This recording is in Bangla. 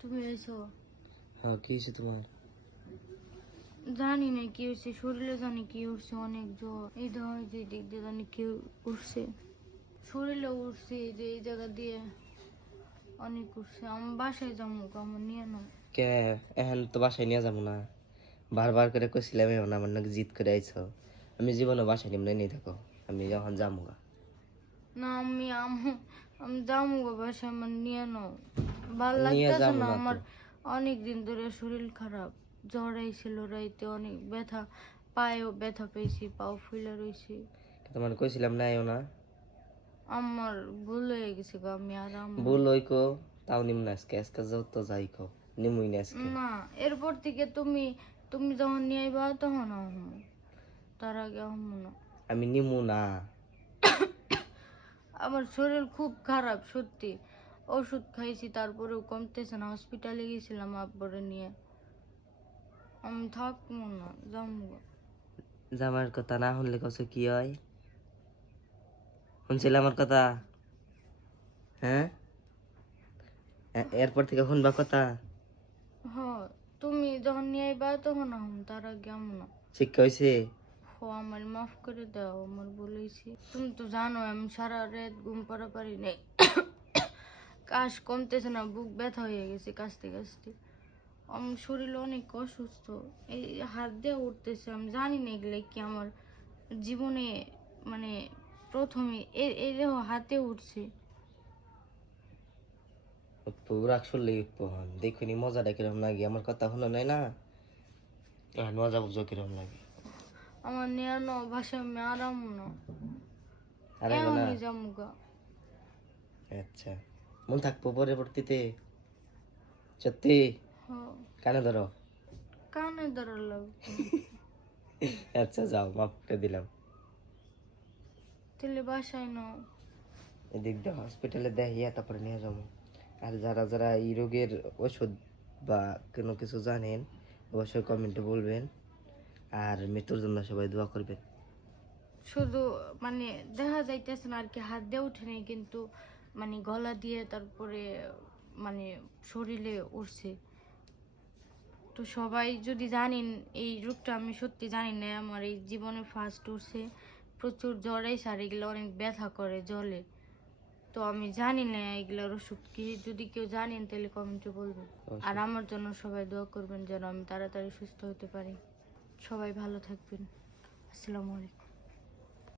তুমি এসো। হ্যাঁ, কি হয়েছে তোমার? জানি না কি হয়েছে, শরীরে জানি কি উঠছে, অনেক জ্বর। এই ধর যে দিক দিয়ে জানি কি উঠছে, শরীরে উঠছে, এই যে এই জায়গা দিয়ে অনেক উঠছে। আমার বাসায় যাবো, আমার নিয়ে নাও। কে? এখন তো বাসায় নিয়ে যাবো না, বারবার করে কইছিলাম এখন আমার নাকি জিদ করে আইছো। আমি জীবনে বাসায় নিমনে নিয়ে থাকো, আমি যখন যাবো গা। না আমি যাবো গো বাসায়, আমার নিয়ে নাও। ভাল নিয়ে লাগতেছে যাবো না না তো। আমার, অনেক দিন ধরে শরীর খারাপ, জ্বর আইছিল রাইতে, অনেক ব্যথা, পায়েও ব্যথা পেয়েছি, পাও ফুলে রয়েছে। তোমার কইছিলাম না আইও না। আমার ভুল হয়ে গেছে গো, আমি আর ভুল হই কো, তাও নিম না আজকে, আজকে যাও তো যাই কো, নিমুই না আজকে। না, এরপর থেকে তুমি তুমি যখন নিয়ে আইবা তখন আহমু, তার আগে আহমু না। আমি নিমু না। আমার শরীর খুব খারাপ সত্যি, ওষুধ খাইছি তারপরেও কমতেছে না, হসপিটালে গেছিলাম আব্বরে নিয়ে। আমি থাকবো না, যাবো। জামার কথা না শুনলে কছে কি হয়? শুনছিলে আমার কথা? হ্যাঁ, এরপর থেকে শুনবা কথা। হ, তুমি যখন নিয়ে আইবা তখন আহমু, তার আগে আমু না। শিক্ষা হয়েছে? ও আমার মাফ করে দাও, আমার বলেছি। তুমি তো জানো আমি সারা রাত ঘুম পাড়া পারি নাই, কাশ কমতেছে না, বুক ব্যথা হয়ে গেছে কাশতে কাশতে। আমার শরীর অনেক অসুস্থ, এই হাত দিয়ে উঠতেছে, আমি জানি না এগুলো কি আমার জীবনে, মানে প্রথমে এই দেখো হাতে উঠছে। রাগ শুনলে দেখুনি মজাটা কিরম লাগে, আমার কথা শুনো নাই না, মজা বুঝো কিরম লাগে। আমার নেয়ানো ভাষায় আমি আরাম না, আরে না, এমনই জামুগা। আচ্ছা, মন থাকবো পরবর্তীতে, সত্যি। হ, কানে ধরো। কানে ধরার লাগবে। আচ্ছা যাও, মাফ করে দিলাম। তাহলে বাসায় নাও। এদিক দিয়ে হসপিটালে দেখিয়া তারপরে নিয়ে যাবো। আর যারা যারা এই রোগের ওষুধ বা কোনো কিছু জানেন অবশ্যই কমেন্টে বলবেন, আর মৃত্যুর জন্য সবাই দোয়া করবেন। শুধু মানে দেখা যাইতেছে না আর কি, হাত দিয়ে উঠে নেই কিন্তু মানে গলা দিয়ে, তারপরে মানে শরীরে উঠছে। তো সবাই যদি জানেন এই রোগটা, আমি সত্যি জানি না, আমার এই জীবনে ফার্স্ট উঠছে, প্রচুর জ্বর আইছে, আর এগুলো অনেক ব্যথা করে জলে। তো আমি জানি না এগুলোর ওষুধ কি, যদি কেউ জানেন তাহলে কমেন্টে বলবেন। আর আমার জন্য সবাই দোয়া করবেন যেন আমি তাড়াতাড়ি সুস্থ হতে পারি। সবাই ভালো থাকবেন। আসসালামু আলাইকুম।